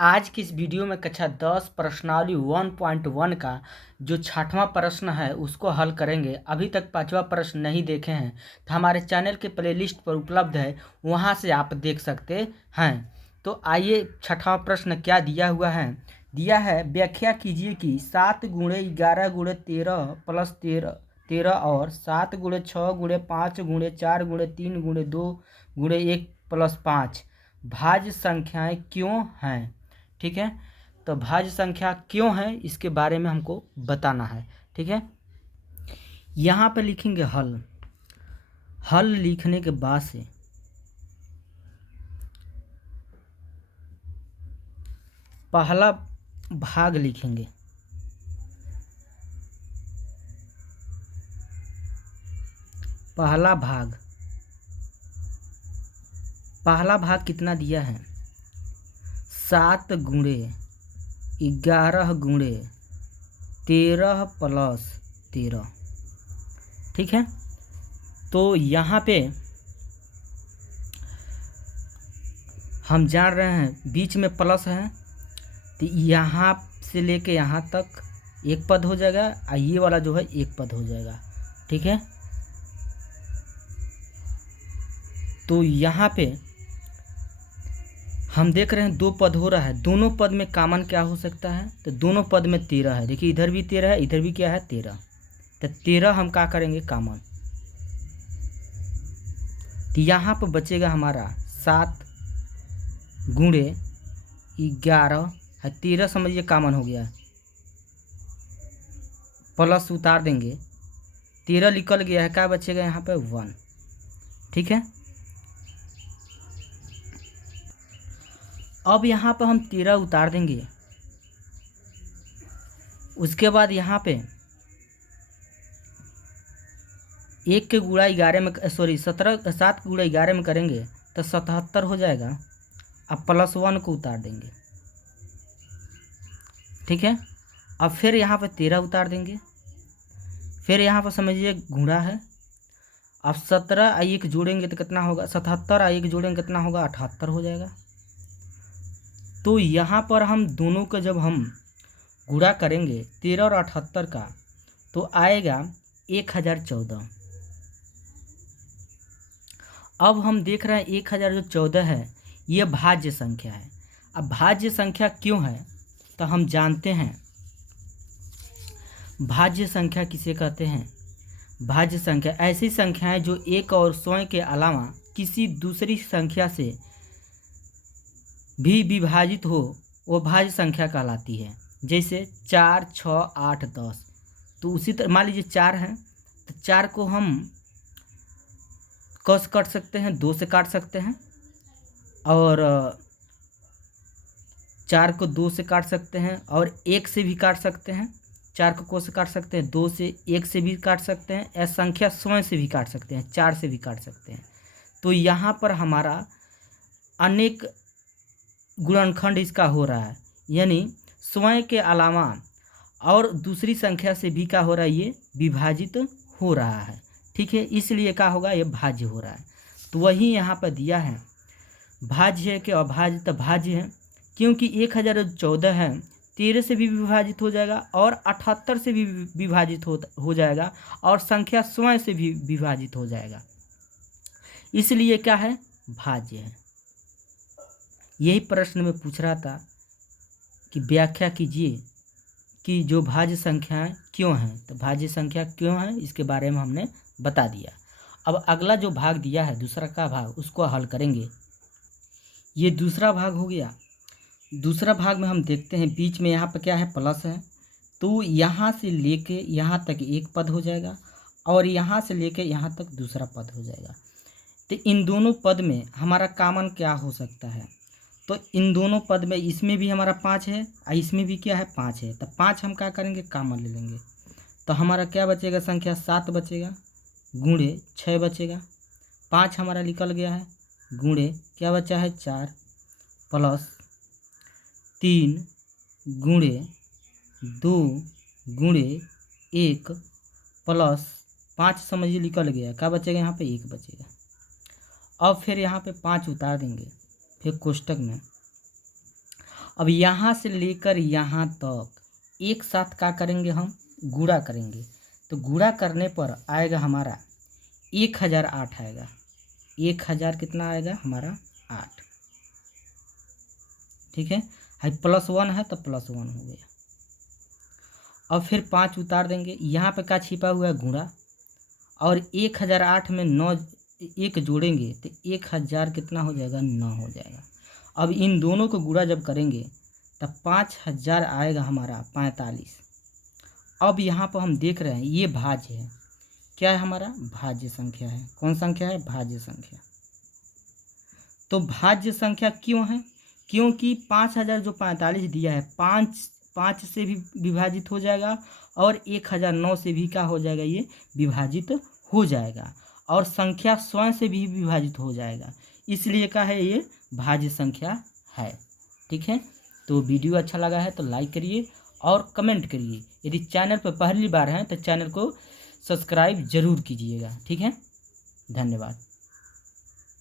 आज की इस वीडियो में कक्षा 10 प्रश्नावली 1.1 का जो 6वां प्रश्न है उसको हल करेंगे। अभी तक 5वां प्रश्न नहीं देखे हैं तो हमारे चैनल के प्लेलिस्ट पर उपलब्ध है, वहां से आप देख सकते हैं। तो आइए 6वां प्रश्न क्या दिया हुआ है। दिया है, व्याख्या कीजिए कि 7 गुणे 11 गुणे 13 प्लस 13 और 7 गुणे 6 गुणे 5 गुणे 4 गुणे 3 गुणे 2 गुणे 1 प्लस 5 भाज्य संख्याएं क्यों हैं। ठीक है, तो भाज्य संख्या क्यों है इसके बारे में हमको बताना है। ठीक है, यहाँ पे लिखेंगे हल। हल लिखने के बाद से पहला भाग लिखेंगे। पहला भाग कितना दिया है, 7 गुणे 11 गुणे 13 प्लस 13। ठीक है, तो यहाँ पे हम जान रहे हैं बीच में प्लस है, तो यहाँ से लेके यहाँ तक एक पद हो जाएगा और ये वाला जो है एक पद हो जाएगा। ठीक है, तो यहाँ पे हम देख रहे हैं 2 पद हो रहा है। दोनों पद में कॉमन क्या हो सकता है, तो दोनों पद में 13 है। देखिए इधर भी 13 है, इधर भी क्या है 13। तो 13 हम क्या करेंगे कॉमन, तो यहाँ पर बचेगा हमारा 7 गुणे 11 है, 13 समझिए कॉमन हो गया, प्लस उतार देंगे, 13 निकल गया है, क्या बचेगा यहाँ पे 1। ठीक है, अब यहाँ पर हम 13 उतार देंगे। उसके बाद यहाँ पे 1 के गुणा 11 में 7 गुणा 11 में करेंगे तो 77 हो जाएगा। अब प्लस 1 को उतार देंगे। ठीक है, अब फिर यहाँ पे 13 उतार देंगे, फिर यहाँ पर समझिए गुणा है। अब 17 और 1 जोड़ेंगे तो कितना होगा, 77 और 1 जोड़ेंगे कितना होगा, 78 हो जाएगा। तो यहाँ पर हम दोनों का जब हम गुणा करेंगे 13 और 78 का, तो आएगा 1014। अब हम देख रहे हैं 1014 है, ये भाज्य संख्या है। अब भाज्य संख्या क्यों है, तो हम जानते हैं भाज्य संख्या किसे कहते हैं। भाज्य संख्या ऐसी संख्याएं जो एक और स्वयं के अलावा किसी दूसरी संख्या से भी विभाजित हो, वो भाज्य संख्या कहलाती है। जैसे 4, 6, 8, 10। तो उसी तरह मान लीजिए 4 है, तो 4 को हम कैसे काट सकते हैं, 2 से काट सकते हैं, और 4 को 2 से काट सकते हैं, और 1 से भी काट सकते हैं। 4 को कैसे काट सकते हैं, 2 से, 1 से भी काट सकते हैं, या संख्या स्वयं से भी काट सकते हैं, 4 से भी काट सकते हैं। तो यहाँ पर हमारा अनेक गुणनखंड इसका हो रहा है, यानी स्वयं के अलावा और दूसरी संख्या से भी क्या हो रहा है, ये विभाजित हो रहा है। ठीक है, इसलिए क्या होगा, ये भाज्य हो रहा है। तो वही यहाँ पर दिया है, भाज्य है कि अभाज्य, तो भाज्य है क्योंकि 1014 है, 13 से भी विभाजित हो जाएगा और 78 से भी विभाजित हो जाएगा, और संख्या स्वयं से भी विभाजित हो जाएगा, इसलिए क्या है, भाज्य है। यही प्रश्न में पूछ रहा था कि व्याख्या कीजिए कि जो भाज्य संख्याएं क्यों हैं। तो भाज्य संख्या क्यों है इसके बारे में हमने बता दिया। अब अगला जो भाग दिया है दूसरा का भाग, उसको हल करेंगे। ये दूसरा भाग हो गया। दूसरा भाग में हम देखते हैं बीच में यहाँ पर क्या है, प्लस है, तो यहाँ से लेके यहाँ तक एक पद हो जाएगा, और यहाँ से लेके यहाँ तक दूसरा पद हो जाएगा। तो इन दोनों पद में हमारा कॉमन क्या हो सकता है, तो इन दोनों पद में इसमें भी हमारा 5 है और इसमें भी क्या है 5 है, तो 5 हम क्या करेंगे कॉमन ले लेंगे। तो हमारा क्या बचेगा, संख्या 7 बचेगा, गुणे 6 बचेगा, 5 हमारा निकल गया है, गुणे क्या बचा है 4, प्लस 3 गुणे 2 गुणे 1 प्लस 5 समझिए निकल गया, क्या बचेगा यहाँ पे 1 बचेगा। अब फिर यहाँ पे 5 उतार देंगे, फिर कोष्टक में, अब यहाँ से लेकर यहाँ तक एक साथ क्या करेंगे, हम गुणा करेंगे। तो गुणा करने पर आएगा हमारा 1008 आएगा। 1000 कितना आएगा हमारा 8। ठीक है, +1 है तो +1 हो गया। अब फिर 5 उतार देंगे, यहाँ पे क्या छिपा हुआ है गुणा, और 1008 में 9 1 जोड़ेंगे तो 1000 कितना हो जाएगा 9 हो जाएगा। अब इन दोनों को गुणा जब करेंगे तब 5000 आएगा हमारा 45। अब यहाँ पर हम देख रहे हैं ये भाज्य है, क्या है हमारा भाज्य संख्या है। कौन संख्या है, भाज्य संख्या। तो भाज्य संख्या क्यों है, क्योंकि 5000 जो 45 दिया है 5 से भी विभाजित हो जाएगा और 1009 से भी क्या हो जाएगा, ये विभाजित हो जाएगा, और संख्या स्वयं से भी विभाजित हो जाएगा, इसलिए क्या है ये भाज्य संख्या है। ठीक है, तो वीडियो अच्छा लगा है तो लाइक करिए और कमेंट करिए। यदि चैनल पर पहली बार हैं तो चैनल को सब्सक्राइब जरूर कीजिएगा। ठीक है, धन्यवाद।